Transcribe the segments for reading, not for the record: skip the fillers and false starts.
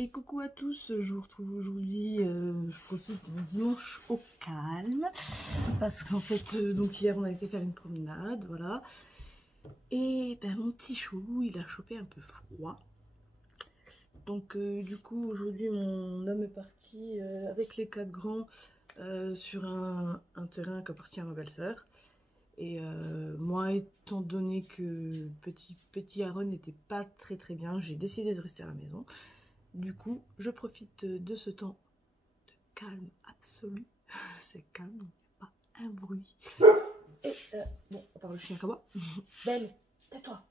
Et coucou à tous, je vous retrouve aujourd'hui, je profite d'un dimanche au calme, parce qu'en fait, donc hier on a été faire une promenade, voilà, et ben mon petit chou, il a chopé un peu froid, donc du coup aujourd'hui mon homme est parti avec les 4 grands sur un terrain qui appartient à ma belle-sœur, et moi étant donné que petit Aaron n'était pas très bien, j'ai décidé de rester à la maison. Du coup, je profite de ce temps de calme absolu. C'est calme, il n'y a pas un bruit. Et bon, à part le chien Kawa. Belle, tais-toi.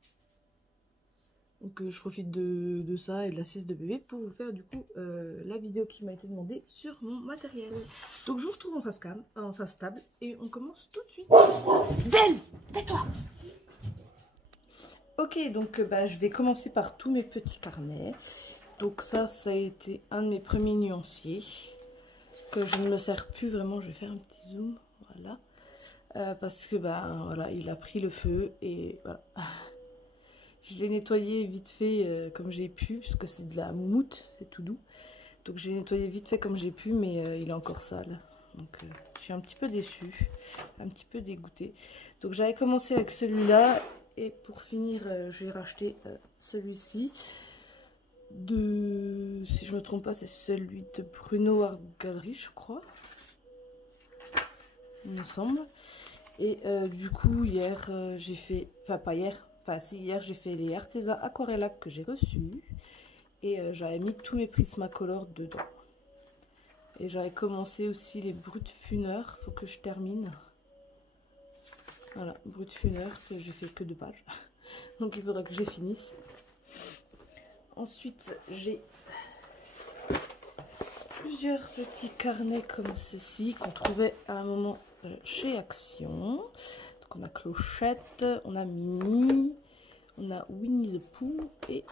Donc je profite de ça et de la sieste de bébé pour vous faire du coup la vidéo qui m'a été demandée sur mon matériel. Donc je vous retrouve en face table et on commence tout de suite. Belle, tais-toi. Ok, donc je vais commencer par tous mes petits carnets. Donc ça a été un de mes premiers nuanciers que je ne me sers plus vraiment. Je vais faire un petit zoom, voilà, parce que voilà, il a pris le feu et voilà. Je l'ai nettoyé vite fait comme j'ai pu, parce que c'est de la moumoute, c'est tout doux. Donc j'ai nettoyé vite fait comme j'ai pu, mais il est encore sale. Donc je suis un petit peu déçue, un petit peu dégoûtée. Donc j'avais commencé avec celui-là et pour finir, j'ai racheté celui-ci. Si je me trompe pas, c'est celui de Bruno Art Gallery, je crois, il me semble. Et du coup hier j'ai fait, enfin pas hier, enfin si, hier j'ai fait les Arteza Aquarellab que j'ai reçus et j'avais mis tous mes Prismacolor dedans. Et j'avais commencé aussi les Brutfuner, faut que je termine. Voilà, Brutfuner, que j'ai fait que 2 pages, donc il faudra que je les finisse. Ensuite j'ai plusieurs petits carnets comme ceci qu'on trouvait à un moment chez Action. Donc on a Clochette, on a Minnie, on a Winnie the Pooh et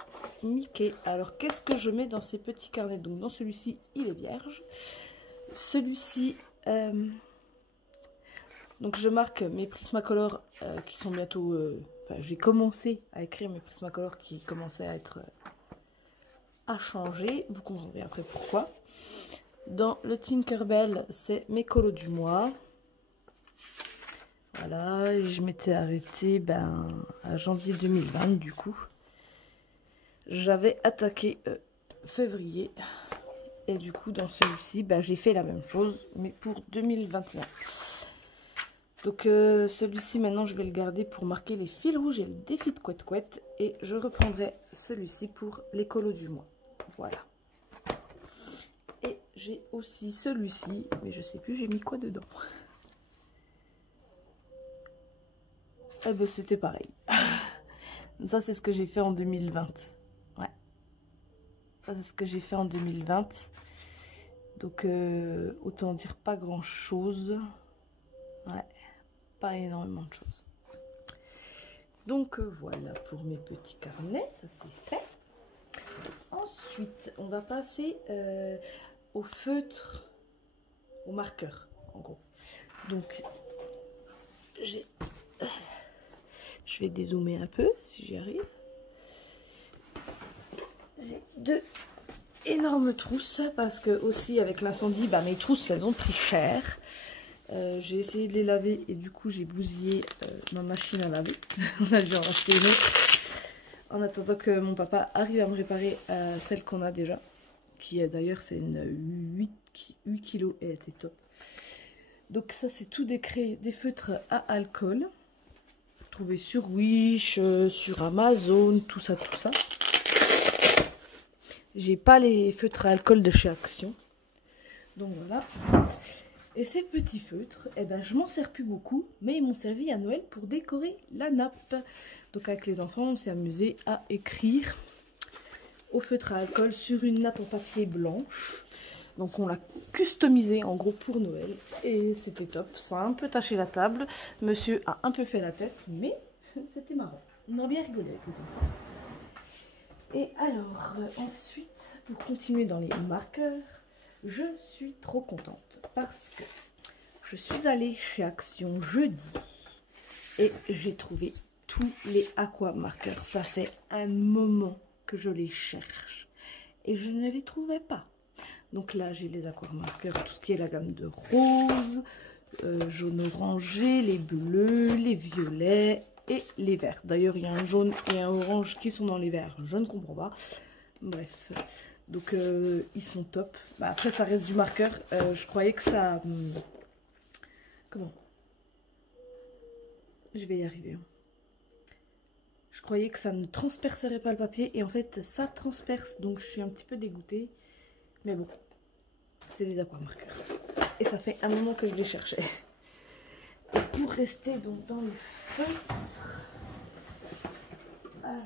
Mickey. Alors qu'est-ce que je mets dans ces petits carnets? Donc dans celui-ci il est vierge. Celui-ci, donc je marque mes Prismacolor qui sont bientôt... Enfin j'ai commencé à écrire mes Prismacolor qui commençaient à être... à changer. Vous comprendrez après pourquoi. Dans le Tinkerbell, c'est mes colos du mois. Voilà, et je m'étais arrêtée à janvier 2020 du coup. J'avais attaqué février. Et du coup, dans celui-ci, j'ai fait la même chose, mais pour 2021. Donc celui-ci, maintenant, je vais le garder pour marquer les fils rouges et le défi de couette couette. Et je reprendrai celui-ci pour les colos du mois. Voilà. Et j'ai aussi celui-ci, mais je sais plus j'ai mis quoi dedans. Eh ben c'était pareil. Ça c'est ce que j'ai fait en 2020. Ouais. Ça c'est ce que j'ai fait en 2020. Donc autant dire pas grand chose. Ouais. Pas énormément de choses. Donc voilà pour mes petits carnets. Ça c'est fait. Ensuite on va passer au feutre, au marqueur en gros. Donc je vais dézoomer un peu si j'y arrive. J'ai 2 énormes trousses parce que aussi avec l'incendie, mes trousses elles ont pris cher. J'ai essayé de les laver et du coup j'ai bousillé ma machine à laver. On a dû en racheter une autre. En attendant que mon papa arrive à me réparer celle qu'on a déjà. Qui d'ailleurs c'est une 8 kg et elle était top. Donc ça c'est tout des feutres à alcool. Trouvé sur Wish, sur Amazon, tout ça. J'ai pas les feutres à alcool de chez Action. Donc voilà. Et ces petits feutres, je m'en sers plus beaucoup, mais ils m'ont servi à Noël pour décorer la nappe. Donc avec les enfants, on s'est amusé à écrire au feutre à alcool sur une nappe en papier blanche. Donc on l'a customisé en gros pour Noël et c'était top. Ça a un peu taché la table. Monsieur a un peu fait la tête, mais c'était marrant. On a bien rigolé avec les enfants. Et alors ensuite, pour continuer dans les marqueurs, je suis trop contente parce que je suis allée chez Action jeudi et j'ai trouvé tous les aqua marqueurs. Ça fait un moment que je les cherche. et je ne les trouvais pas. Donc là, j'ai les aquamarqueurs, tout ce qui est la gamme de rose, jaune orangé, les bleus, les violets et les verts. D'ailleurs, il y a un jaune et un orange qui sont dans les verts, je ne comprends pas. Bref, donc ils sont top. Bah, après, ça reste du marqueur. Je croyais que ça... comment? Je vais y arriver. Je croyais que ça ne transpercerait pas le papier et en fait, ça transperce. Donc, je suis un petit peu dégoûtée. Mais bon, c'est les aquamarqueurs. Et ça fait un moment que je les cherchais. Et pour rester donc dans les feutres... Alors,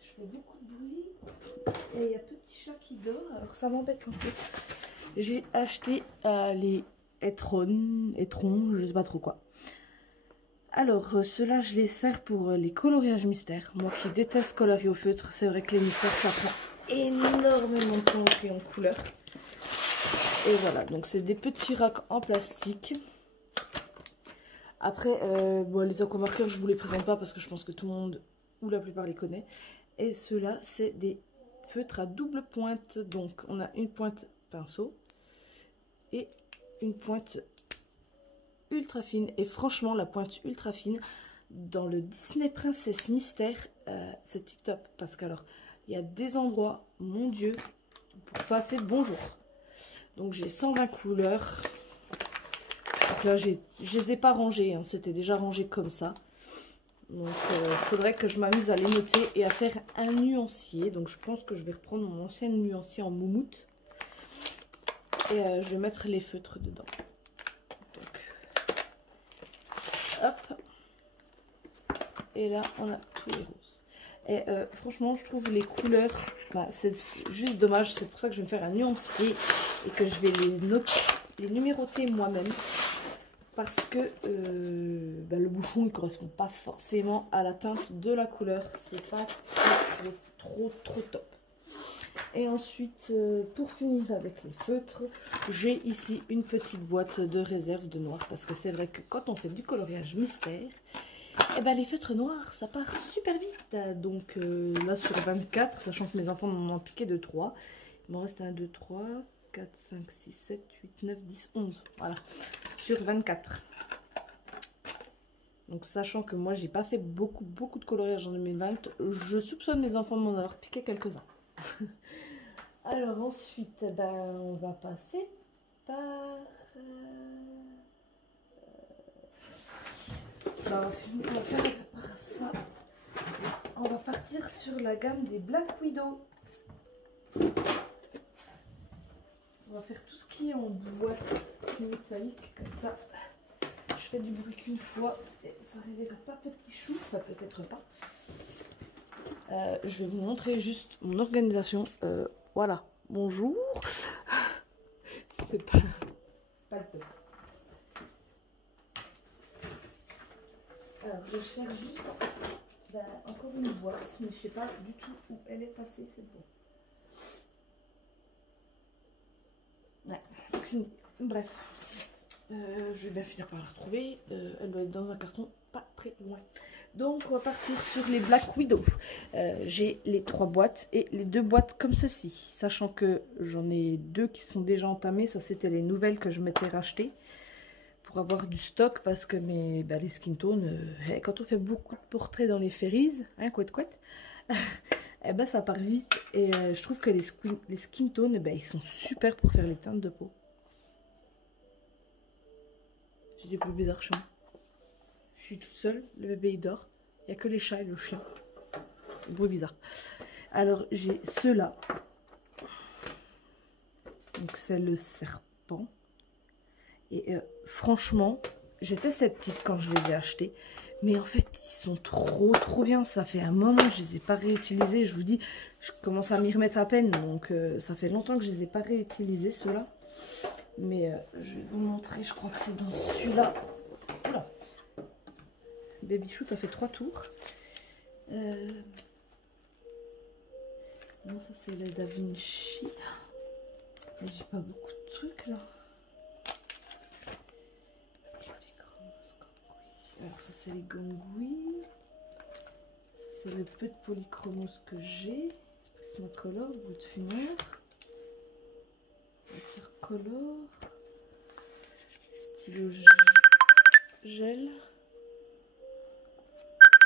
je fais beaucoup de bruit. Et il y a petit chat qui dort. Alors ça m'embête un peu. J'ai acheté les étrons, je sais pas trop quoi. Alors, ceux-là, je les sers pour les coloriages mystères. Moi qui déteste colorier au feutre, c'est vrai que les mystères, ça prend énormément de temps et en couleur. Et voilà, donc c'est des petits racks en plastique. Après, bon, les aquamarqueurs, je ne vous les présente pas parce que je pense que tout le monde, ou la plupart, les connaît. Et ceux-là, c'est des feutres à double pointe. Donc, on a une pointe pinceau et une pointe ultra fine. Et franchement, la pointe ultra fine dans le Disney Princess Mystère, c'est tip top. Parce qu'alors, il y a des endroits, mon Dieu, pour passer bonjour. Donc j'ai 120 couleurs. Donc là, je les ai pas rangées, hein, c'était déjà rangé comme ça. Donc il faudrait que je m'amuse à les noter et à faire un nuancier. Donc je pense que je vais reprendre mon ancien nuancier en moumoute. Et je vais mettre les feutres dedans. Hop. Et là, on a tous les roses. Et franchement, je trouve les couleurs, bah, c'est juste dommage. C'est pour ça que je vais me faire un nuancier et que je vais les numéroter moi-même. Parce que bah, le bouchon ne correspond pas forcément à la teinte de la couleur. C'est pas trop top. Et ensuite, pour finir avec les feutres, j'ai ici une petite boîte de réserve de noir. Parce que c'est vrai que quand on fait du coloriage mystère, eh ben, les feutres noirs, ça part super vite. Donc là, sur 24, sachant que mes enfants m'en ont piqué de 3. Il m'en reste 1, 2, 3, 4, 5, 6, 7, 8, 9, 10, 11. Voilà, sur 24. Donc sachant que moi, j'ai pas fait beaucoup de coloriage en 2020, je soupçonne mes enfants de m'en avoir piqué quelques-uns. Alors ensuite, ben, on va passer par... on va faire par ça. On va partir sur la gamme des Black Widow. On va faire tout ce qui est en boîte métallique, comme ça. Je fais du bruit qu'une fois et ça ne réveillera pas petit chou, enfin peut-être pas. Je vais vous montrer juste mon organisation. Voilà, bonjour. C'est pas le top. Alors je cherche juste encore une boîte, mais je sais pas du tout où elle est passée cette boîte. Ouais, aucune... Bref, je vais bien finir par la retrouver. Elle doit être dans un carton pas très loin. Donc on va partir sur les Black Widow. J'ai les 3 boîtes et les 2 boîtes comme ceci. Sachant que j'en ai 2 qui sont déjà entamées. Ça c'était les nouvelles que je m'étais rachetées. Pour avoir du stock parce que les skin tones, quand on fait beaucoup de portraits dans les fairies, hein, couette, et ben ça part vite. Et je trouve que les skin tones, ils sont super pour faire les teintes de peau. J'ai des bruits bizarres chez moi. Je suis toute seule, le bébé il dort. Il n'y a que les chats et le chien. Des bruits bizarres. Alors j'ai ceux-là. Donc c'est le serpent. Et franchement, j'étais sceptique quand je les ai achetés. Mais en fait, ils sont trop bien. Ça fait un moment que je ne les ai pas réutilisés. Je vous dis, je commence à m'y remettre à peine. Donc ça fait longtemps que je ne les ai pas réutilisés, ceux-là. Mais je vais vous montrer, je crois que c'est dans celui-là. Oula. Baby Shoot a fait 3 tours. Non, ça c'est la Da Vinci. Mais j'ai pas beaucoup de trucs là. Alors ça c'est les gangouilles. Ça, c'est le peu de polychromos que j'ai. Prismacolor, bout de fumeur. Watercolor. Stylo gel.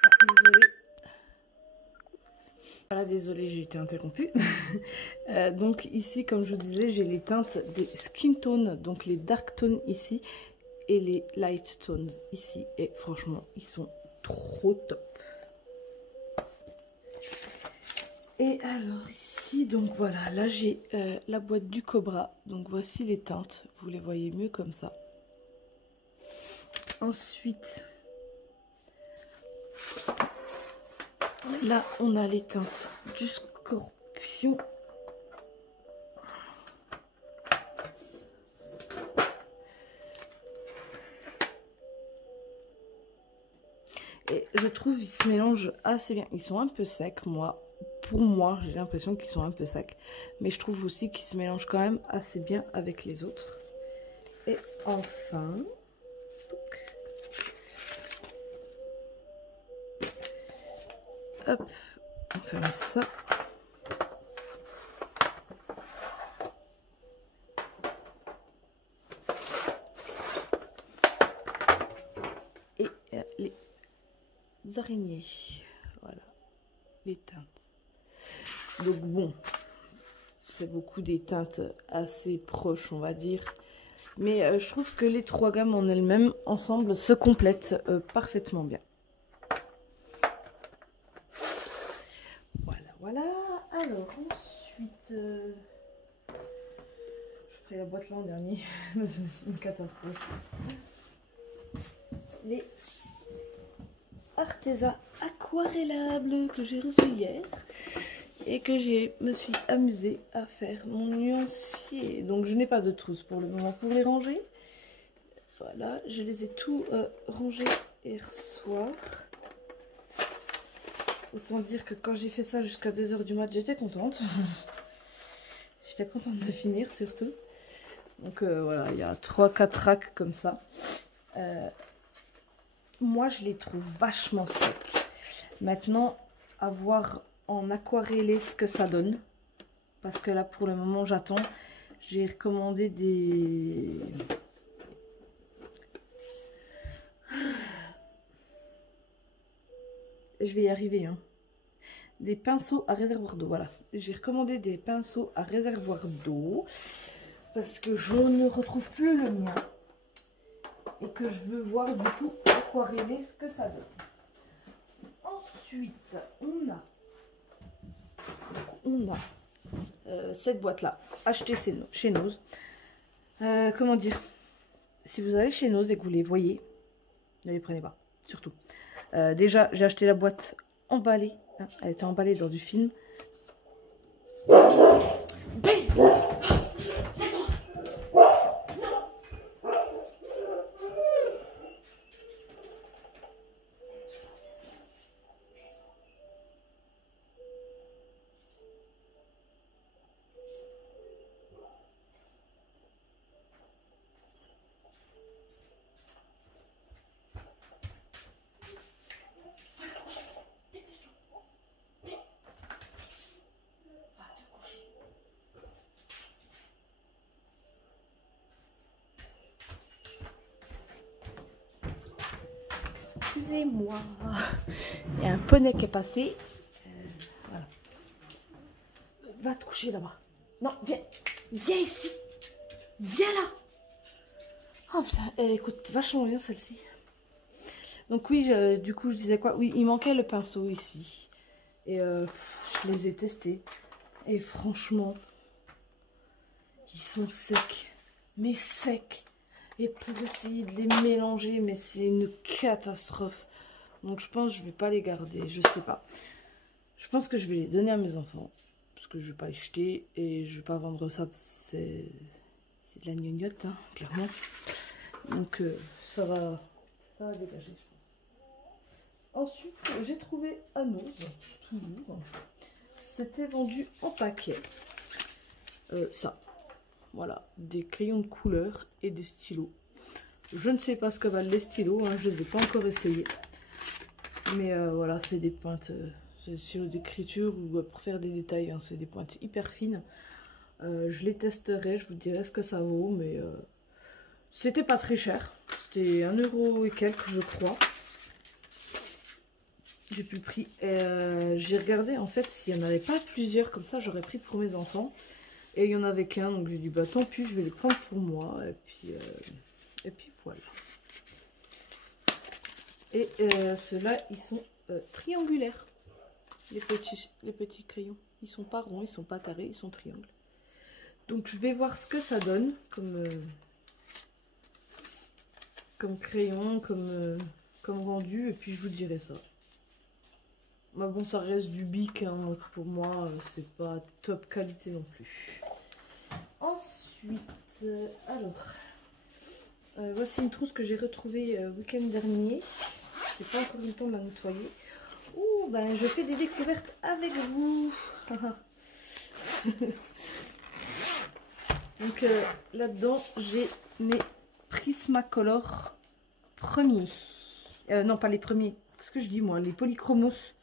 Ah, désolé. Voilà, désolé, j'ai été interrompue. Donc ici, comme je vous disais, j'ai les teintes des skin tones, donc les dark tones ici, et les light tones ici. Et franchement, ils sont trop top. Et alors ici, donc voilà, là j'ai la boîte du Cobra. Donc voici les teintes, vous les voyez mieux comme ça. Ensuite, là on a les teintes du Scorpion. Et je trouve qu'ils se mélangent assez bien. Ils sont un peu secs, moi. Pour moi, j'ai l'impression qu'ils sont un peu secs. Mais je trouve aussi qu'ils se mélangent quand même assez bien avec les autres. Et enfin... Hop, on ferme ça. Et les araignées. Voilà, les teintes. Donc bon, c'est beaucoup des teintes assez proches, on va dire. Mais je trouve que les trois gammes en elles-mêmes, ensemble, se complètent parfaitement bien. Voilà, voilà. Alors, ensuite, je ferai la boîte là en dernier. C'est une catastrophe. Les Arteza aquarellables que j'ai reçus hier. Et que je me suis amusée à faire mon nuancier. Donc je n'ai pas de trousse pour le moment pour les ranger. Voilà, je les ai tous rangés hier soir. Autant dire que quand j'ai fait ça jusqu'à 2 h du mat, j'étais contente. J'étais contente de finir surtout. Donc voilà, il y a 3-4 racks comme ça. Moi je les trouve vachement secs. Maintenant, à voir en aquarellé ce que ça donne, parce que là pour le moment j'attends. J'ai recommandé des je vais y arriver hein. Des pinceaux à réservoir d'eau. Voilà, j'ai recommandé des pinceaux à réservoir d'eau parce que je ne retrouve plus le mien et que je veux voir du coup aquareller ce que ça donne. Ensuite on a cette boîte là achetée chez Nose. Comment dire, si vous allez chez Nose et que vous les voyez, ne les prenez pas, surtout. Déjà j'ai acheté la boîte emballée hein, elle était emballée dans du film. Excusez-moi, il y a un poney qui est passé. Voilà. Va te coucher là-bas. Non, viens ici. Viens là. Oh putain, elle écoute vachement bien celle-ci. Donc oui, du coup je disais quoi? Oui, il manquait le pinceau ici. Et je les ai testés. Et franchement, ils sont secs. Mais secs. Et pour essayer de les mélanger, mais c'est une catastrophe. Donc je pense que je vais pas les garder, je sais pas. Je pense que je vais les donner à mes enfants. Parce que je vais pas les jeter et je vais pas vendre ça. C'est de la gnognotte, hein, clairement. Donc ça va dégager, je pense. Ensuite, j'ai trouvé à Nose, toujours. C'était vendu en paquet. Ça. Voilà, des crayons de couleur et des stylos. Je ne sais pas ce que valent les stylos, hein, je ne les ai pas encore essayés. Mais voilà, c'est des pointes, c'est stylo d'écriture ou pour faire des détails, hein, c'est des pointes hyper fines. Je les testerai, je vous dirai ce que ça vaut, mais c'était pas très cher. C'était 1 € et quelques, je crois. J'ai plus le prix. J'ai regardé en fait s'il n'y en avait pas plusieurs, comme ça j'aurais pris pour mes enfants. Et il y en avait qu'un, donc j'ai dit bah tant pis, je vais les prendre pour moi. Et puis voilà. Et ceux-là, ils sont triangulaires. Les petits crayons. Ils sont pas ronds, ils sont pas carrés, ils sont triangles. Donc je vais voir ce que ça donne comme crayon, comme rendu, et puis je vous dirai ça. Mais bon, ça reste du Bic, hein, donc pour moi, c'est pas top qualité non plus. Ensuite, voici une trousse que j'ai retrouvée week-end dernier. J'ai pas encore eu le temps de la nettoyer. Ouh, ben je fais des découvertes avec vous. Donc là-dedans, j'ai mes Prismacolor premiers. Non, pas les premiers. Qu'est-ce que je dis moi? Les Polychromos.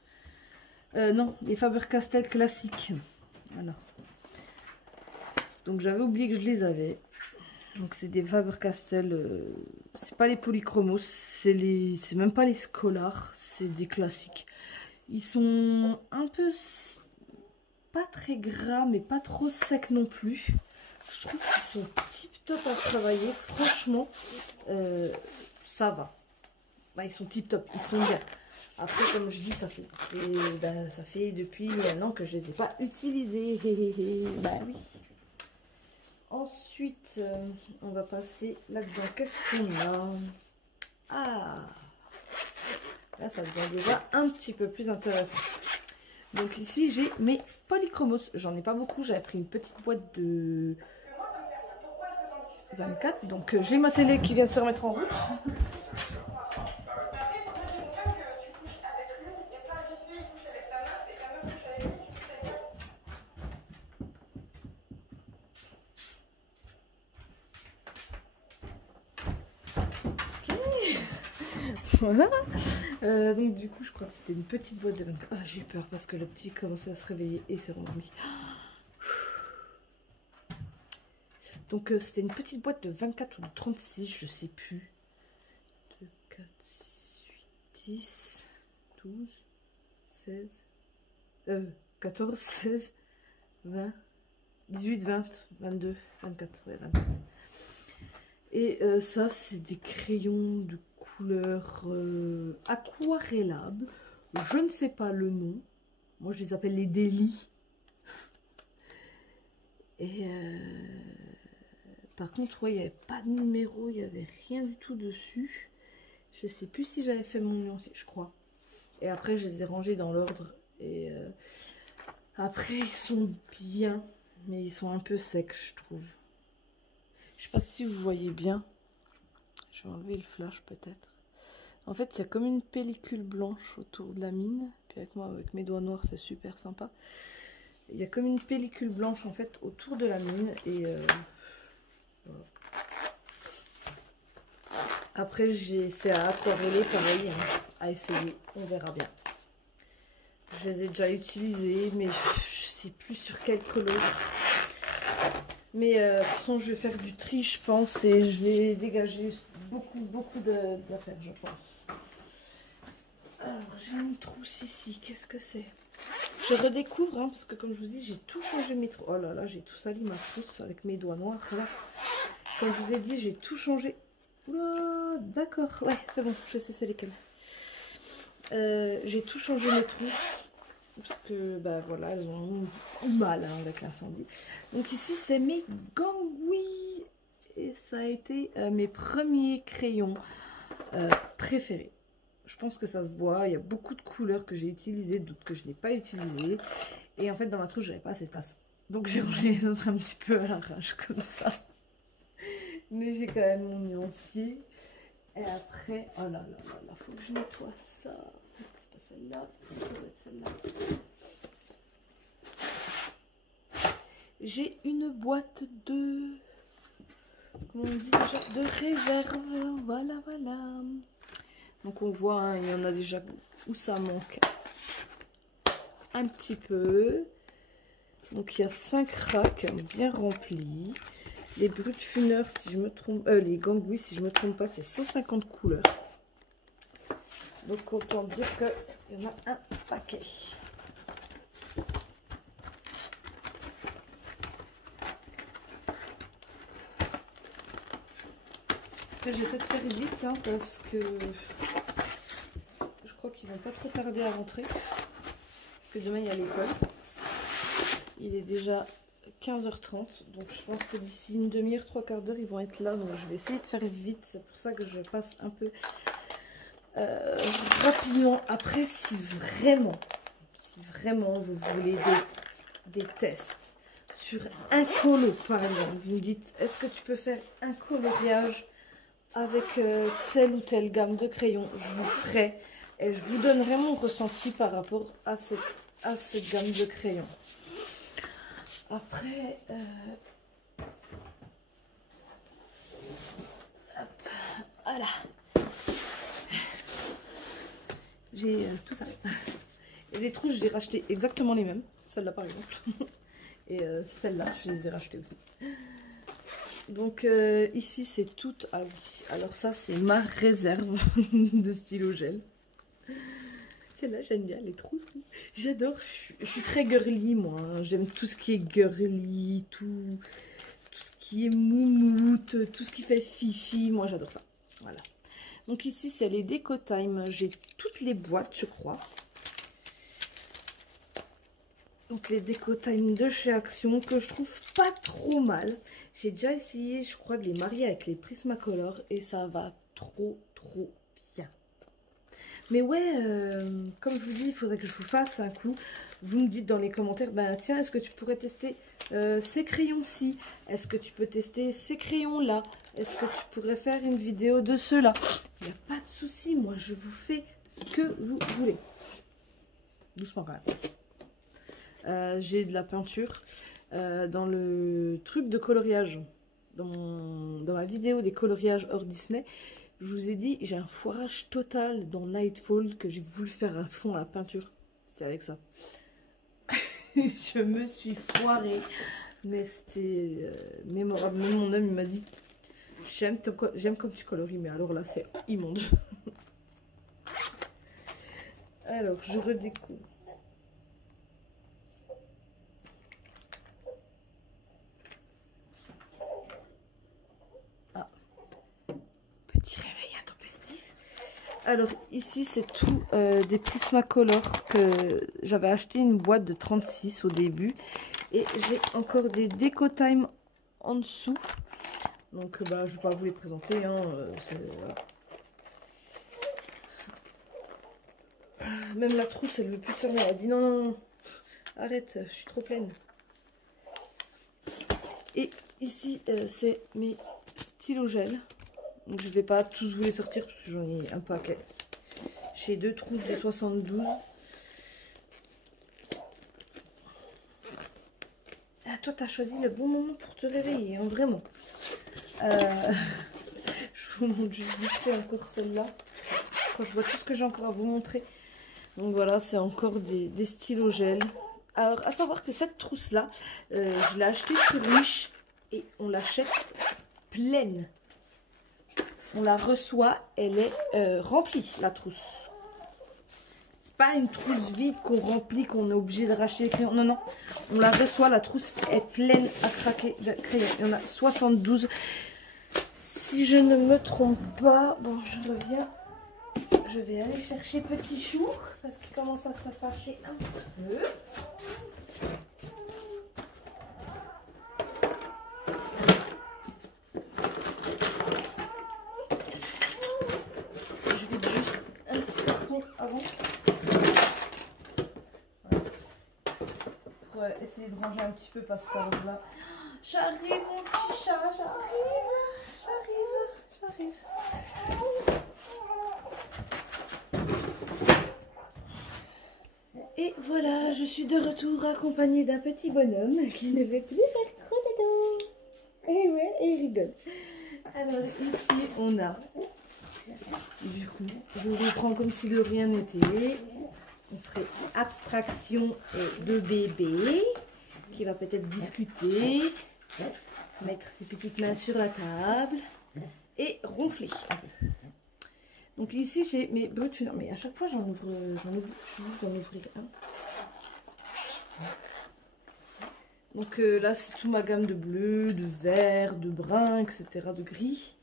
Non, les Faber-Castell classiques. Voilà. Donc j'avais oublié que je les avais. Donc c'est des Faber-Castell. C'est pas les Polychromos, c'est même pas les Scholar, c'est des classiques. Ils sont un peu pas très gras, mais pas trop secs non plus. Je trouve qu'ils sont tip top à travailler. Franchement, ça va. Bah, ils sont tip top, ils sont bien. Après, comme je dis, ça fait depuis un an que je les ai pas utilisés. Bah oui. Ensuite, on va passer là-dedans. Qu'est-ce qu'on a? Ah, là, ça devient déjà un petit peu plus intéressant. Donc ici, j'ai mes Polychromos. J'en ai pas beaucoup. J'avais pris une petite boîte de 24. Donc j'ai ma télé qui vient de se remettre en route. Voilà. Donc du coup je crois que c'était une petite boîte de 24. Ah, j'ai eu peur parce que le petit commençait à se réveiller et s'est rendormi. Donc c'était une petite boîte de 24 ou de 36, je sais plus. 2, 4, 6, 8, 10, 12, 16, 14, 16, 20, 18, 20, 22, 24, ouais 24. Et ça c'est des crayons de couleur aquarellable. Je ne sais pas le nom. Moi je les appelle les Daily. Et par contre, ouais, il n'y avait pas de numéro, il n'y avait rien du tout dessus. Je sais plus si j'avais fait mon numéro, je crois. Et après, je les ai rangés dans l'ordre. Et après, ils sont bien, mais ils sont un peu secs, je trouve. Je sais pas si vous voyez bien. Je vais enlever le flash peut-être. En fait, il y a comme une pellicule blanche autour de la mine. Puis avec moi, avec mes doigts noirs, c'est super sympa. Il y a comme une pellicule blanche en fait autour de la mine. Et voilà. Après, c'est à aquareller pareil, hein, à essayer. On verra bien. Je les ai déjà utilisés, mais je sais plus sur quel color. Mais de toute façon, je vais faire du tri, je pense, et je vais dégager beaucoup d'affaires, je pense. Alors, j'ai une trousse ici. Qu'est-ce que c'est? Je redécouvre, hein, parce que comme je vous dis, j'ai tout changé mes trousses. Oh là là, j'ai tout sali ma trousse avec mes doigts noirs. Là. Comme je vous ai dit, j'ai tout changé. Oula, d'accord. Ouais, c'est bon, je sais c'est lesquelles. J'ai tout changé mes trousses. Parce que, bah voilà, elles ont eu mal hein, avec l'incendie. Donc ici, c'est mes gangouis. Et ça a été mes premiers crayons préférés. Je pense que ça se voit. Il y a beaucoup de couleurs que j'ai utilisées, d'autres que je n'ai pas utilisées. Et en fait, dans ma trousse, j'avais pas assez de place. Donc j'ai rangé les autres un petit peu à l'arrache comme ça. Mais j'ai quand même mon nuancier. Et après, oh là là là là, faut que je nettoie ça. C'est pas celle-là, ça doit être celle-là. J'ai une boîte de... Comment on dit déjà? De réserve. Voilà, voilà. Donc on voit, hein, il y en a déjà où ça manque un petit peu. Donc il y a 5 racks bien remplis. Les Brutfuners, si je me trompe, les Gangui, si je me trompe pas, c'est 150 couleurs. Donc autant dire qu'il y en a un paquet. J'essaie de faire vite hein, parce que je crois qu'ils vont pas trop tarder à rentrer. Parce que demain il y a l'école. Il est déjà 15h30. Donc je pense que d'ici une demi-heure, 3/4 d'heure, ils vont être là. Donc je vais essayer de faire vite. C'est pour ça que je passe un peu rapidement. Après, si vraiment vous voulez des tests sur un colo par exemple, vous me dites est-ce que tu peux faire un coloriage avec telle ou telle gamme de crayons, je vous ferai et je vous donnerai mon ressenti par rapport à cette gamme de crayons. Après, hop, voilà, j'ai tout ça. Et les trousses, j'ai racheté exactement les mêmes, celle-là par exemple, et celle-là, je les ai rachetées aussi. Donc ici c'est tout, ah oui, alors ça c'est ma réserve de stylo gel. Celle-là j'aime bien, les trousses, j'adore, je suis très girly moi, hein. J'aime tout ce qui est girly, tout ce qui est moumoute, tout ce qui fait fifi, moi j'adore ça, voilà. Donc ici c'est les Déco Time, j'ai toutes les boîtes je crois. Donc les Déco Time de chez Action que je trouve pas trop mal. J'ai déjà essayé, je crois, de les marier avec les Prismacolor et ça va trop bien. Mais ouais, comme je vous dis, il faudrait que je vous fasse un coup. Vous me dites dans les commentaires, ben tiens, est-ce que tu pourrais tester ces crayons-ci? Est-ce que tu peux tester ces crayons-là? Est-ce que tu pourrais faire une vidéo de ceux-là? Il n'y a pas de souci, moi je vous fais ce que vous voulez. Doucement quand même. J'ai de la peinture dans le truc de coloriage, dans ma vidéo des coloriages hors Disney, je vous ai dit j'ai un foirage total dans Nightfall que j'ai voulu faire un fond à la peinture, c'est avec ça. Je me suis foirée, mais c'était mémorable. Même mon homme il m'a dit j'aime comme tu colories, mais alors là c'est immonde. Alors je redécouvre. Petit réveil intempestif. Alors ici c'est tout des Prismacolor que j'avais acheté une boîte de 36 au début. Et j'ai encore des Déco Time en dessous. Donc bah, je ne vais pas vous les présenter. Hein, voilà. Même la trousse elle veut plus de fermer. Elle a dit non, arrête, je suis trop pleine. Et ici c'est mes stylos gel. Donc je vais pas tous vous les sortir parce que j'en ai un paquet. J'ai 2 trousses de 72. Ah, toi t'as choisi le bon moment pour te réveiller, hein, vraiment. Je vous montre juste vite fait encore celle-là. Quand je vois tout ce que j'ai encore à vous montrer. Donc voilà, c'est encore des stylos gel. Alors à savoir que cette trousse là, je l'ai achetée sur Wish et on l'achète pleine. On la reçoit, elle est remplie, la trousse. C'est pas une trousse vide qu'on remplit, qu'on est obligé de racheter les crayons. Non, non, on la reçoit, la trousse est pleine à craquer de crayons. Il y en a 72. Si je ne me trompe pas, bon, je reviens. Je vais aller chercher Petit Chou, parce qu'il commence à se fâcher un petit peu. Avant. Voilà. Pour essayer de ranger un petit peu parce que là j'arrive mon petit chat, j'arrive. Et voilà, je suis de retour accompagnée d'un petit bonhomme qui ne veut plus faire trop de dos. Et ouais, et il rigole. Alors ici on a Du coup, je reprends comme si de rien n'était. On ferait abstraction de bébé qui va peut-être discuter, mettre ses petites mains sur la table et ronfler un peu. Donc ici j'ai mes brutes, mais à chaque fois j'en oublie d'en ouvrir un. Donc là c'est toute ma gamme de bleu, de vert, de brun, etc., de gris.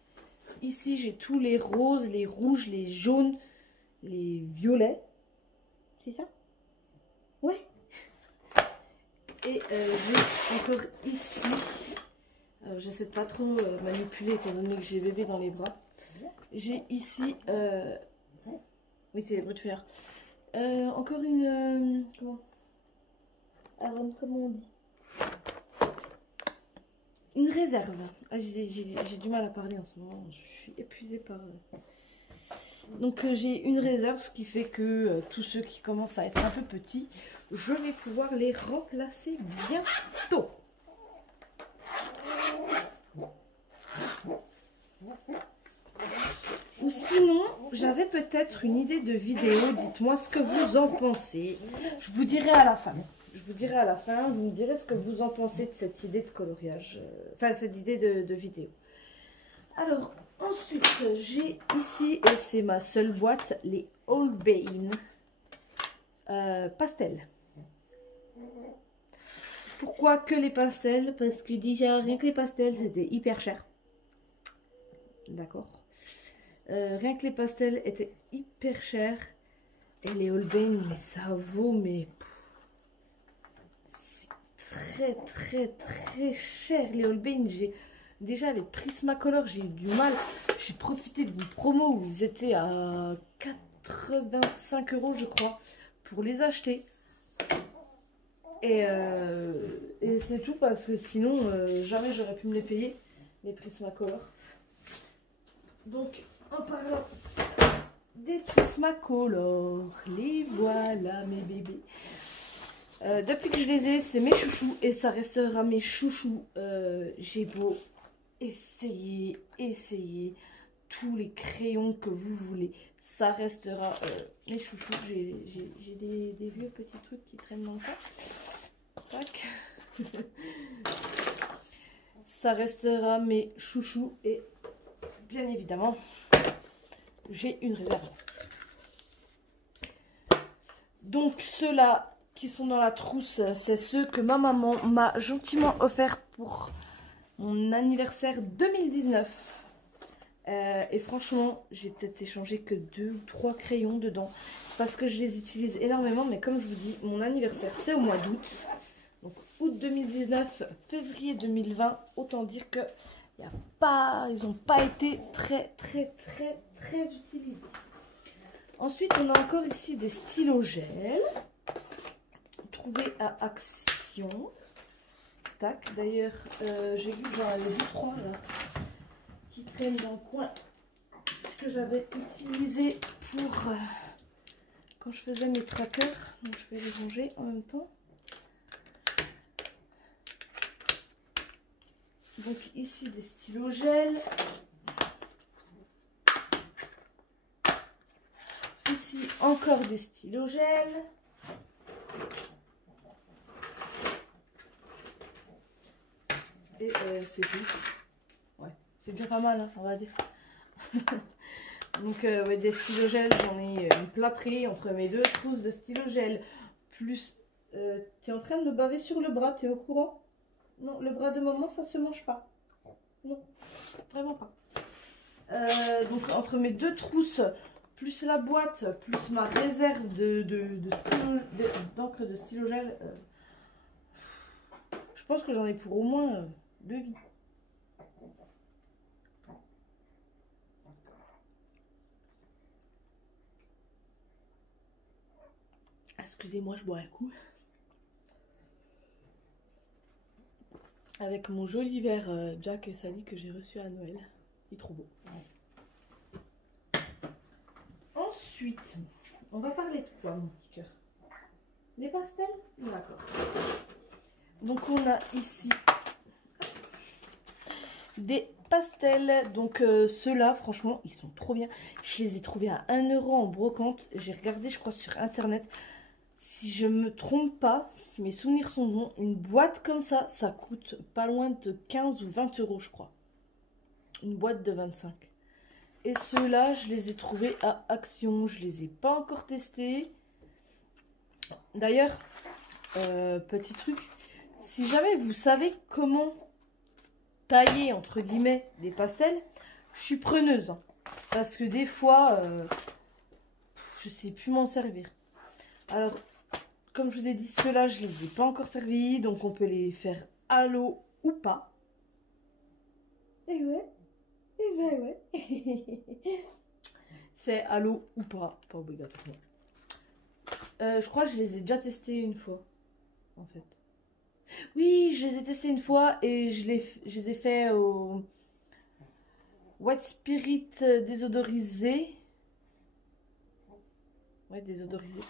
Ici j'ai tous les roses, les rouges, les jaunes, les violets. C'est ça? Ouais. Et j'ai encore ici, j'essaie de pas trop manipuler étant donné que j'ai bébé dans les bras. J'ai ici, oui c'est les brutes fer. Encore une, comment on dit? Une réserve. Ah, j'ai du mal à parler en ce moment, je suis épuisée par... Donc j'ai une réserve, ce qui fait que tous ceux qui commencent à être un peu petits, je vais pouvoir les remplacer bientôt. Ou sinon, j'avais peut-être une idée de vidéo, dites-moi ce que vous en pensez. Je vous dirai à la fin. Vous me direz ce que vous en pensez de cette idée de coloriage, enfin cette idée de vidéo. Alors, ensuite, j'ai ici, et c'est ma seule boîte, les Holbein pastels. Pourquoi que les pastels? Parce que déjà, rien que les pastels, c'était hyper cher. D'accord. Rien que les pastels étaient hyper chers. Et les Holbein, mais ça vaut, mais... C'est très cher, les Holbein. J'ai... Déjà, les Prismacolor, j'ai eu du mal. J'ai profité d'une promo où ils étaient à 85 €, je crois, pour les acheter. Et c'est tout, parce que sinon, jamais j'aurais pu me les payer, les Prismacolor. Donc, en parlant des Prismacolor, les voilà, mes bébés. Depuis que je les ai, c'est mes chouchous et ça restera mes chouchous. J'ai beau essayer tous les crayons que vous voulez, ça restera mes chouchous. J'ai des vieux petits trucs qui traînent dans le tas. Tac. Ça restera mes chouchous et bien évidemment j'ai une réserve. Donc ceux-là qui sont dans la trousse, c'est ceux que ma maman m'a gentiment offert pour mon anniversaire 2019. Et franchement, j'ai peut-être échangé que 2 ou 3 crayons dedans parce que je les utilise énormément. Mais comme je vous dis, mon anniversaire c'est au mois d'août. Donc août 2019, février 2020. Autant dire que ils n'ont pas été très utilisés. Ensuite, on a encore ici des stylos gel trouvés à Action. Tac, d'ailleurs, j'ai vu que j'en avais 2-3 là qui traînent dans le coin que j'avais utilisé pour quand je faisais mes trackers. Donc je vais les ranger en même temps. Donc ici des stylos gel. Ici encore des stylos gel. Et c'est tout. Ouais, c'est déjà pas mal, hein, on va dire. Donc ouais, des stylos gel, j'en ai une plâtrée entre mes 2 trousses de stylos gel. Plus, tu es en train de me baver sur le bras, tu es au courant? Non, le bras de maman, ça se mange pas. Non, vraiment pas. Donc entre mes 2 trousses, plus la boîte, plus ma réserve d'encre de stylo gel, je pense que j'en ai pour au moins 2 vies. Excusez-moi, je bois un coup. Avec mon joli verre Jack et Sally que j'ai reçu à Noël. Il est trop beau. Ensuite, on va parler de quoi, mon petit cœur? Les pastels? D'accord. Donc on a ici des pastels. Donc ceux-là, franchement, ils sont trop bien. Je les ai trouvés à 1 € en brocante. J'ai regardé, je crois, sur internet. Si je me trompe pas, si mes souvenirs sont bons, une boîte comme ça coûte pas loin de 15 ou 20 €, je crois. Une boîte de 25. Et ceux-là, je les ai trouvés à Action. Je les ai pas encore testés. D'ailleurs, petit truc, si jamais vous savez comment tailler, entre guillemets, des pastels, je suis preneuse. Hein, parce que des fois, je sais plus m'en servir. Alors, comme je vous ai dit, ceux-là, je les ai pas encore servis. Donc, on peut les faire à l'eau ou pas. Et ouais. Et ben ouais. C'est à l'eau ou pas obligatoirement. Je crois que je les ai déjà testés une fois, en fait. Oui, je les ai testés une fois et je les ai fait au White Spirit désodorisé. Ouais, désodorisé.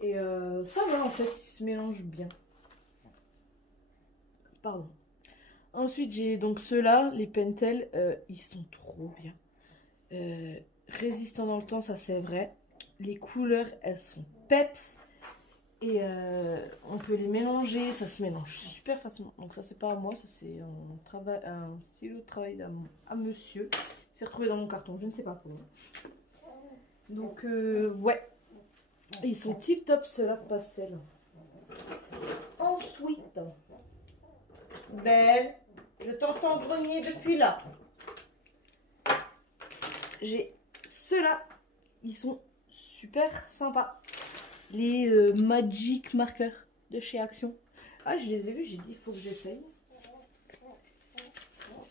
Et ça va, en fait, ils se mélangent bien. Pardon. Ensuite, j'ai donc ceux-là, les Pentel, ils sont trop bien. Résistants dans le temps, ça c'est vrai. Les couleurs, elles sont peps. Et on peut les mélanger, ça se mélange super facilement. Donc ça c'est pas à moi, ça c'est un stylo de travail à monsieur. C'est retrouvé dans mon carton, je ne sais pas pourquoi. Donc ouais, ils sont tip top ceux-là de pastel. Ensuite, Belle, je t'entends grogner depuis là. J'ai ceux-là, ils sont super sympas. Les Magic Markers de chez Action. Ah, je les ai vus, j'ai dit, il faut que j'essaye.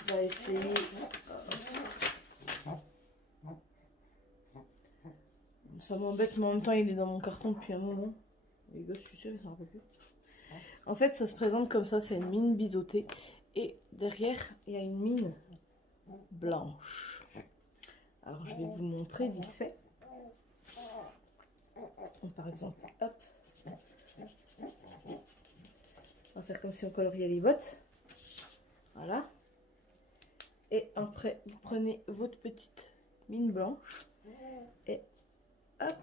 On va essayer. Ça m'embête, mais en même temps, il est dans mon carton depuis un moment. Les gosses, je suis sûre, ils s'en rappellent plus. En fait, ça se présente comme ça, c'est une mine biseautée. Et derrière, il y a une mine blanche. Alors, je vais vous le montrer vite fait. Donc, par exemple, hop. On va faire comme si on coloriait les bottes. Voilà. Et après, vous prenez votre petite mine blanche. Et hop.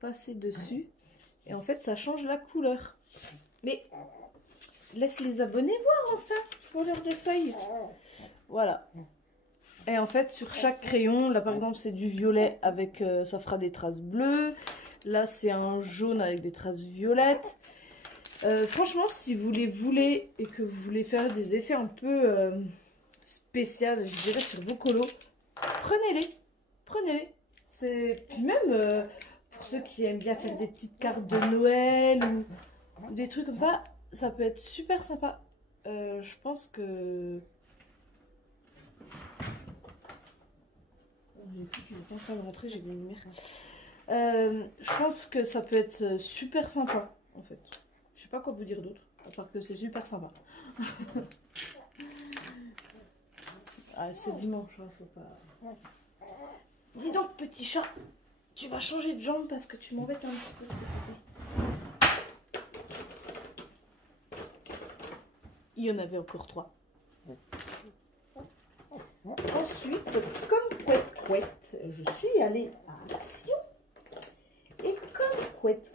Passez dessus. Et en fait, ça change la couleur. Mais laisse les abonnés voir enfin pour l'heure de feuilles. Voilà. Et en fait, sur chaque crayon, là par exemple, c'est du violet avec, ça fera des traces bleues. Là, c'est un jaune avec des traces violettes. Franchement, si vous les voulez et que vous voulez faire des effets un peu spéciaux, je dirais, sur vos colos, prenez-les. Prenez-les. Puis même, pour ceux qui aiment bien faire des petites cartes de Noël ou des trucs comme ça peut être super sympa. Je pense que... J'ai cru qu'ils étaient en train de rentrer, j'ai des lumières. Je pense que ça peut être super sympa, en fait. Je sais pas quoi vous dire d'autre, à part que c'est super sympa. Ah, c'est dimanche, hein, faut pas... Dis donc, petit chat, tu vas changer de jambe parce que tu m'embêtes un petit peu de ce côté. Il y en avait encore 3. Ensuite, comme couette, je suis allée à Action. Et comme couette,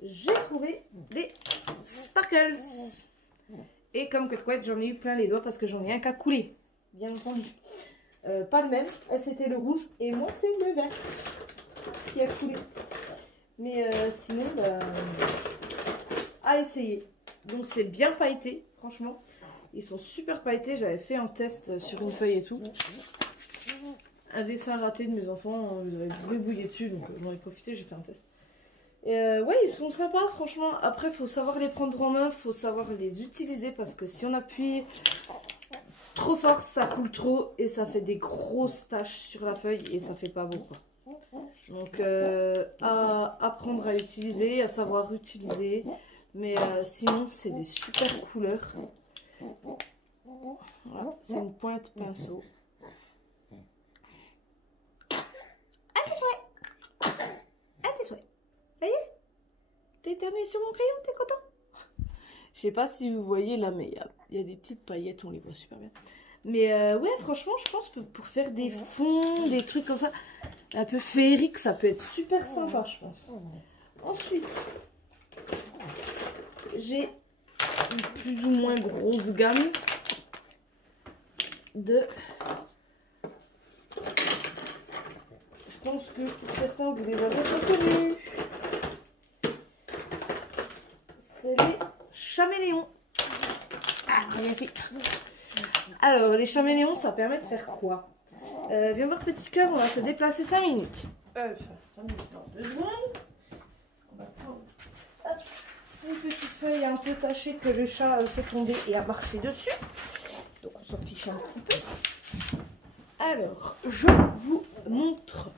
j'ai trouvé des sparkles. Et comme couette, j'en ai eu plein les doigts parce que j'en ai un qu'à couler. Bien entendu. Pas le même, elle c'était le rouge et moi c'est le vert qui a coulé. Mais sinon, bah, à essayer. Donc c'est bien pailleté, franchement. Ils sont super pailletés. J'avais fait un test sur une feuille et tout. Un dessin raté de mes enfants, ils avaient gribouillé dessus, donc j'en ai profité, j'ai fait un test. Et ouais, ils sont sympas, franchement. Après, il faut savoir les prendre en main, il faut savoir les utiliser parce que si on appuie trop fort, ça coule trop et ça fait des grosses taches sur la feuille et ça fait pas beau, quoi. Donc, à apprendre à utiliser, à savoir utiliser. Mais sinon, c'est des super couleurs. Voilà, c'est une pointe pinceau. À tes souhaits. À tes souhaits. Ça y est? T'es éternué sur mon crayon, t'es content? Je sais pas si vous voyez là, mais il y a des petites paillettes, on les voit super bien. Mais ouais, franchement, je pense que pour faire des fonds, des trucs comme ça, un peu féerique, ça peut être super sympa, je pense. Ensuite, j'ai une plus ou moins grosse gamme de... Je pense que pour certains, vous les avez reconnus. C'est les chaméléons. Ah, ici. Alors, les chaméléons, ça permet de faire quoi? Viens voir petit cœur, on va se déplacer 5 minutes. 5 minutes, non, 2 secondes. On va prendre une petite feuille un peu tachée que le chat fait tomber et a marché dessus. Donc on s'en fiche un petit peu. Alors, je vous montre.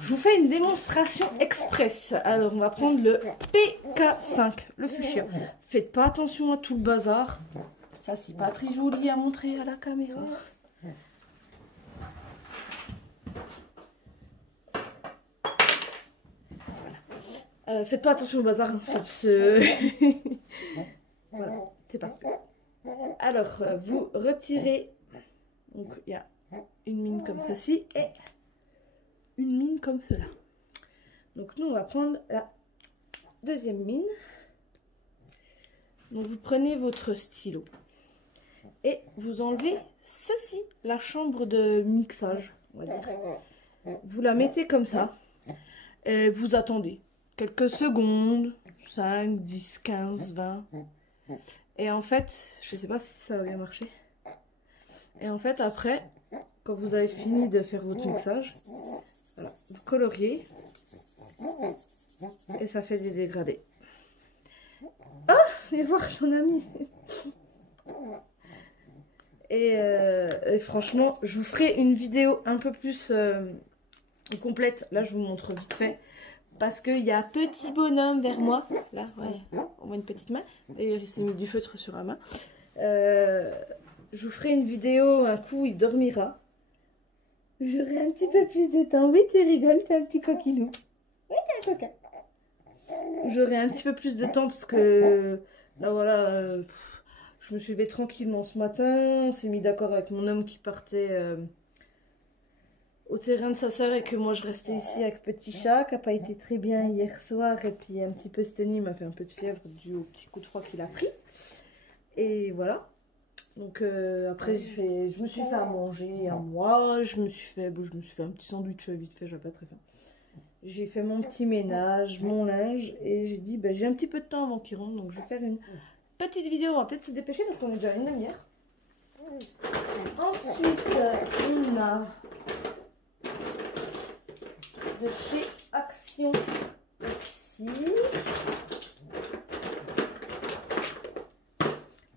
Je vous fais une démonstration express. Alors, on va prendre le PK5, le fuchsia. Faites pas attention à tout le bazar. Ça, c'est pas très joli à montrer à la caméra. Faites pas attention au bazar, hein, ça se... Voilà, c'est parfait. Alors, vous retirez. Donc, il y a une mine comme ceci et une mine comme cela. Donc, nous, on va prendre la deuxième mine. Donc, vous prenez votre stylo et vous enlevez ceci, la chambre de mixage, on va dire. Vous la mettez comme ça et vous attendez quelques secondes, 5, 10, 15, 20. Et en fait, je sais pas si ça va bien marcher. Et en fait, après, quand vous avez fini de faire votre mixage, voilà, vous coloriez et ça fait des dégradés. Ah, mais voir ton ami. Et franchement, je vous ferai une vidéo un peu plus complète. Là, je vous montre vite fait. Parce qu'il y a un petit bonhomme vers moi. Là, ouais, on voit une petite main. D'ailleurs, il s'est mis du feutre sur la main. Je vous ferai une vidéo, un coup, il dormira. J'aurai un petit peu plus de temps. Oui, tu rigoles, t'es un petit coquinou. Oui, t'es un coquin. J'aurai un petit peu plus de temps parce que là, voilà, je me suis levée tranquillement ce matin. On s'est mis d'accord avec mon homme qui partait au terrain de sa soeur et que moi je restais ici avec petit chat qui n'a pas été très bien hier soir et puis un petit peu cette nuit, il m'a fait un peu de fièvre dû au petit coup de froid qu'il a pris. Et voilà. Donc après je me suis fait à manger à moi, je me suis fait un petit sandwich vite fait, j'avais pas très faim. J'ai fait mon petit ménage, mon linge et j'ai dit j'ai un petit peu de temps avant qu'il rentre, donc je vais faire une petite vidéo. On va peut-être se dépêcher parce qu'on est déjà à une demi-heure. Ensuite on a de chez Action aussi.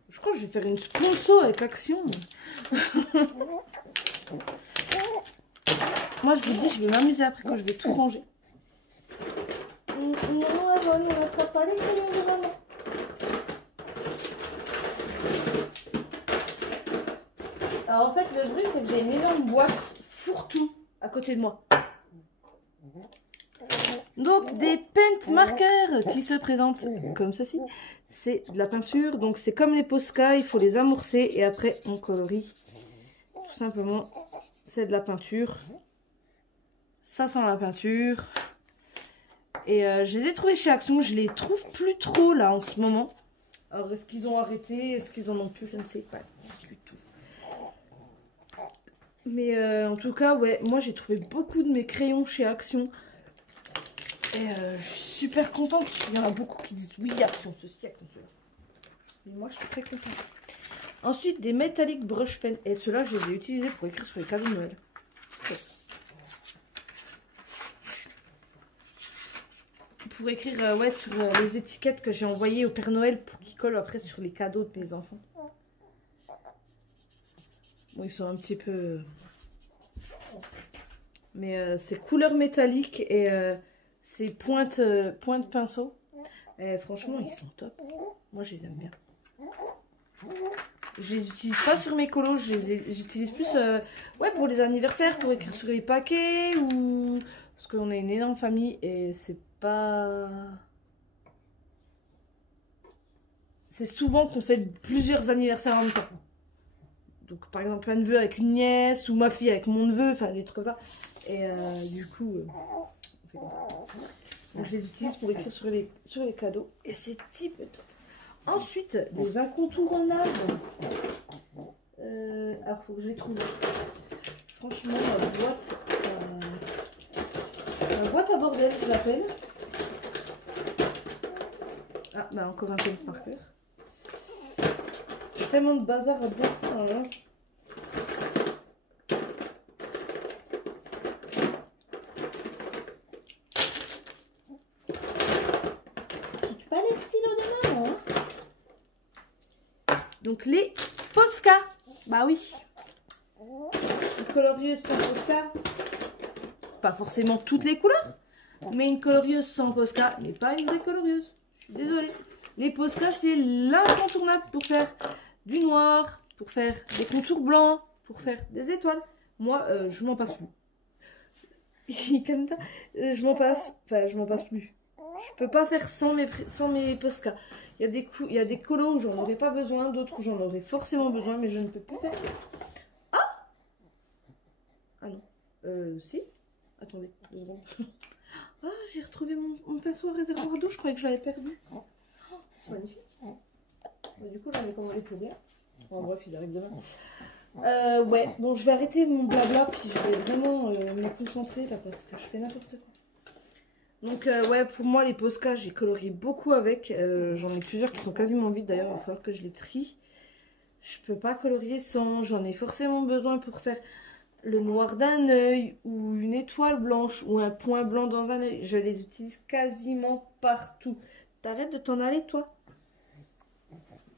Je crois que je vais faire une sponsor avec Action. Moi je vous dis, je vais m'amuser après quand je vais tout ranger. Non, Aaron, on n'attrape pas les crayons de maman. Alors en fait le bruit c'est que j'ai une énorme boîte fourre-tout à côté de moi. Donc des paint markers qui se présentent comme ceci. C'est de la peinture, donc c'est comme les Posca, il faut les amorcer et après on colorie. Tout simplement, c'est de la peinture. Ça sent la peinture. Et je les ai trouvés chez Action, je les trouve plus trop là en ce moment. Alors est-ce qu'ils ont arrêté, est-ce qu'ils en ont plus, je ne sais pas du tout. Mais en tout cas, ouais, moi j'ai trouvé beaucoup de mes crayons chez Action. Et je suis super contente. Il y en a beaucoup qui disent oui, Action ceci, Action cela. Mais moi je suis très contente. Ensuite, des Metallic Brush Pen. Et ceux-là, je les ai utilisés pour écrire sur les cadeaux de Noël. Okay. Pour écrire ouais, sur les étiquettes que j'ai envoyées au Père Noël pour qu'ils collent après sur les cadeaux de mes enfants. Bon, ils sont un petit peu... Mais c'est couleur métallique et c'est pointe pinceau. Et franchement, ils sont top. Moi, je les aime bien. Je les utilise pas sur mes colos. J'utilise plus ouais, pour les anniversaires, pour écrire sur les paquets ou... Parce qu'on est une énorme famille et c'est c'est souvent qu'on fait plusieurs anniversaires en même temps. Donc par exemple un neveu avec une nièce ou ma fille avec mon neveu, enfin des trucs comme ça. Et du coup, on fait comme ça. Donc je les utilise pour écrire sur les cadeaux. Et c'est type top. Ensuite, les incontournables. Alors faut que je les trouve. Franchement, boîte à bordel, je l'appelle. Ah, bah encore un peu de marqueur. Tellement de bazar à boire. Voilà. Pique pas les stylos de maman, hein. Donc les Posca. Bah oui. Une colorieuse sans Posca. Pas forcément toutes les couleurs. Mais une colorieuse sans Posca n'est pas une vraie colorieuse. Je suis désolée. Les Posca, c'est l'incontournable pour faire du noir, pour faire des contours blancs, pour faire des étoiles. Moi, je m'en passe plus. Comme ça, je m'en passe. Enfin, je m'en passe plus. Je peux pas faire sans mes Posca. Il y a des colos où j'en aurais pas besoin, d'autres où j'en aurais forcément besoin, mais je ne peux plus faire. Ah! Ah non. Si. Attendez, 2 secondes. Ah, j'ai retrouvé mon pinceau à réservoir d'eau, je croyais que je l'avais perdu. Oh, c'est magnifique. Bah, du coup, j'en ai commandé pour rien. En bref, ils arrivent demain. Ouais, bon, je vais arrêter mon blabla, puis je vais vraiment me concentrer là parce que je fais n'importe quoi. Donc, ouais, pour moi, les Posca, j'ai colorié beaucoup avec. J'en ai plusieurs qui sont quasiment vides d'ailleurs, il va falloir que je les trie. Je peux pas colorier sans, j'en ai forcément besoin pour faire le noir d'un œil ou une étoile blanche ou un point blanc dans un œil. Je les utilise quasiment partout. T'arrêtes de t'en aller, toi?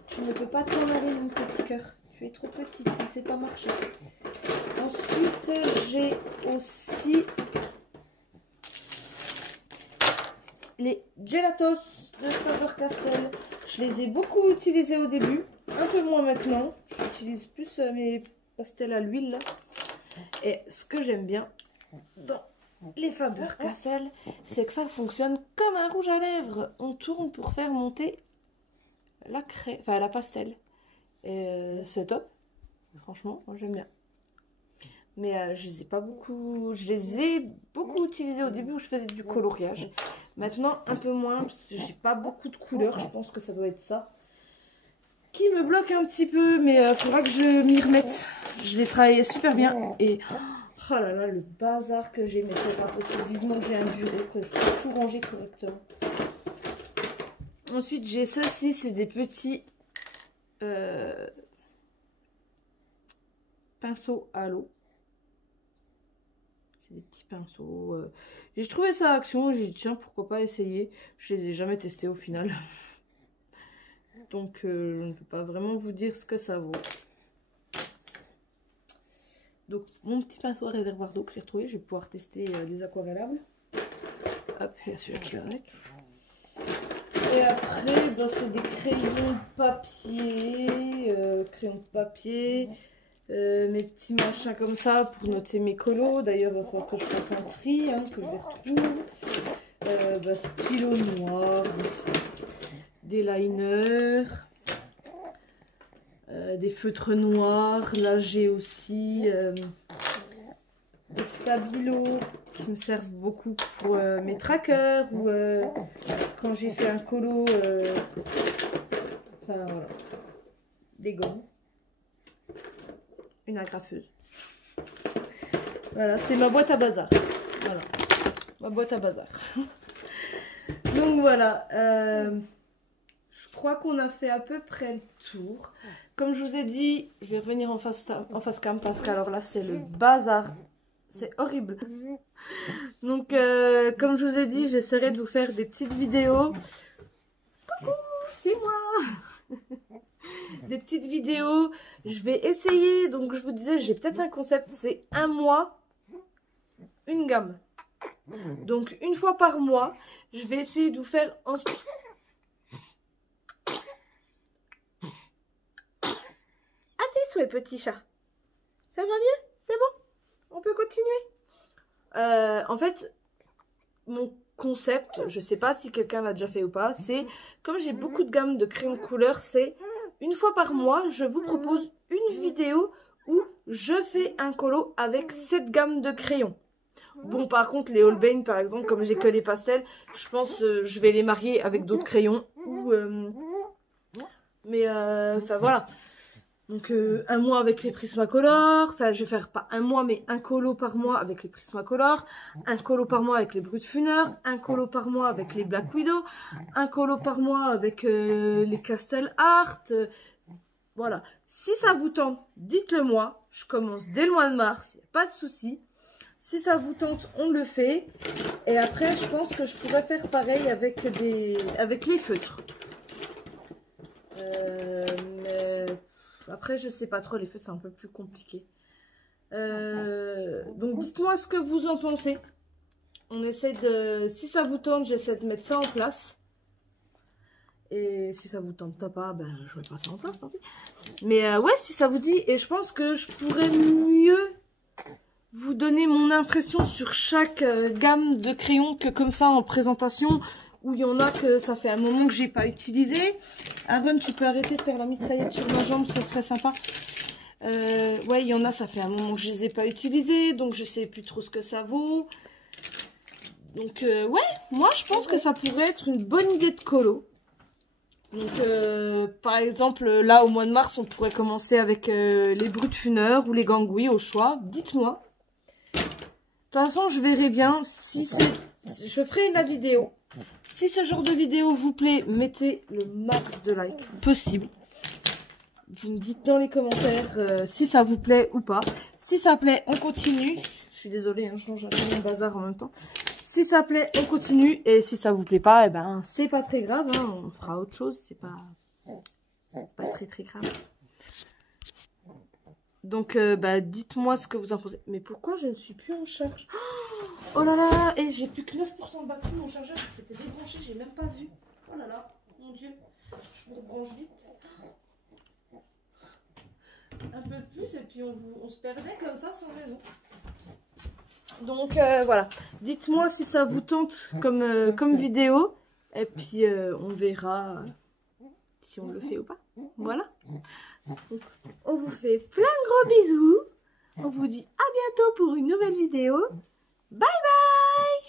Tu ne peux pas t'en aller, mon petit cœur. Tu es trop petit, tu ne sais pas marcher. Ensuite, j'ai aussi les Gelatos de Faber-Castell. Je les ai beaucoup utilisés au début, un peu moins maintenant. J'utilise plus mes pastels à l'huile là. Et ce que j'aime bien dans les Faber-Castell, c'est que ça fonctionne comme un rouge à lèvres. On tourne pour faire monter la craie, enfin la pastel. Et c'est top. Franchement, moi j'aime bien. Mais je les ai beaucoup utilisés au début où je faisais du coloriage. Maintenant, un peu moins, parce que j'ai pas beaucoup de couleurs. Je pense que ça doit être ça qui me bloque un petit peu, mais il faudra que je m'y remette. Je l'ai travaillé super bien et oh là là, le bazar que j'ai, mais c'est pas possible. Vivement que j'ai un bureau, que je peux tout ranger correctement. Ensuite, j'ai ceci, c'est des petits pinceaux à l'eau. C'est des petits pinceaux. J'ai trouvé ça à Action, j'ai dit tiens, pourquoi pas essayer. Je les ai jamais testés au final. Donc, je ne peux pas vraiment vous dire ce que ça vaut. Donc, mon petit pinceau à réservoir d'eau que j'ai retrouvé, je vais pouvoir tester les aquarellables. Hop, il y a celui-là qui va avec. Et après, ben, c'est des crayons de papier, mes petits machins comme ça pour noter mes colos. D'ailleurs, il va falloir que je fasse un tri, hein, que je les retrouve. Ben, stylo noir, des liners, des feutres noirs. Là j'ai aussi des stabilos qui me servent beaucoup pour mes trackers ou quand j'ai fait un colo, enfin voilà, des gommes, une agrafeuse. Voilà, c'est ma boîte à bazar. Voilà, ma boîte à bazar. Donc voilà, je crois qu'on a fait à peu près le tour. Comme je vous ai dit, je vais revenir en face cam parce qu'alors là c'est le bazar. C'est horrible. Donc comme je vous ai dit, j'essaierai de vous faire des petites vidéos. Coucou, c'est moi. Des petites vidéos. Je vais essayer. Donc je vous disais, j'ai peut-être un concept. C'est un mois, une gamme. Donc une fois par mois, je vais essayer de vous faire en... À tes souhaits, petit chat. Ça va mieux? C'est bon? On peut continuer? En fait, mon concept, je sais pas si quelqu'un l'a déjà fait ou pas, c'est comme j'ai beaucoup de gammes de crayons de couleur, c'est une fois par mois, je vous propose une vidéo où je fais un colo avec cette gamme de crayons. Bon, par contre, les Holbein, par exemple, comme j'ai que les pastels, je pense je vais les marier avec d'autres crayons. Ou, mais, enfin, voilà. Donc, un mois avec les Prismacolor. Enfin, je vais faire pas un mois, mais un colo par mois avec les Prismacolor. Un colo par mois avec les Brutfuner. Un colo par mois avec les Black Widow. Un colo par mois avec les Castle Art. Voilà. Si ça vous tente, dites-le moi. Je commence dès le mois de mars. Il n'y a pas de souci. Si ça vous tente, on le fait. Et après, je pense que je pourrais faire pareil avec les feutres. Mais après, je sais pas trop. Les feutres, c'est un peu plus compliqué. Donc, dites-moi ce que vous en pensez. On essaie de... Si ça vous tente, j'essaie de mettre ça en place. Et si ça vous tente pas, ben, je mets pas ça en place, tant pis. Mais ouais, si ça vous dit, et je pense que je pourrais mieux vous donner mon impression sur chaque gamme de crayons que comme ça en présentation, où il y en a que ça fait un moment que j'ai pas utilisé. Aaron, tu peux arrêter de faire la mitraillette sur ma jambe, ça serait sympa. Ouais, il y en a, ça fait un moment que je les ai pas utilisés, donc je sais plus trop ce que ça vaut. Donc ouais, moi je pense que ça pourrait être une bonne idée de colo. Donc par exemple, là au mois de mars, on pourrait commencer avec les Brutfuner ou les Gangui au choix. Dites-moi. De toute façon, je verrai bien si c'est... Je ferai la vidéo. Si ce genre de vidéo vous plaît, mettez le max de likes possible. Vous me dites dans les commentaires si ça vous plaît ou pas. Si ça plaît, on continue. Je suis désolée, hein, je range mon bazar en même temps. Si ça plaît, on continue. Et si ça vous plaît pas, eh ben, c'est pas très grave. Hein, on fera autre chose. C'est pas très très grave. Donc, bah, dites-moi ce que vous en pensez. Mais pourquoi je ne suis plus en charge? Oh là là! Et j'ai plus que 9% de batterie. Mon chargeur s'était débranché. J'ai même pas vu. Oh là là, mon Dieu. Je vous rebranche vite. Un peu plus. Et puis, on se perdait comme ça sans raison. Donc, voilà. Dites-moi si ça vous tente comme vidéo. Et puis, on verra si on le fait ou pas. Voilà. Donc, on vous fait plein de gros bisous. On vous dit à bientôt pour une nouvelle vidéo. Bye bye!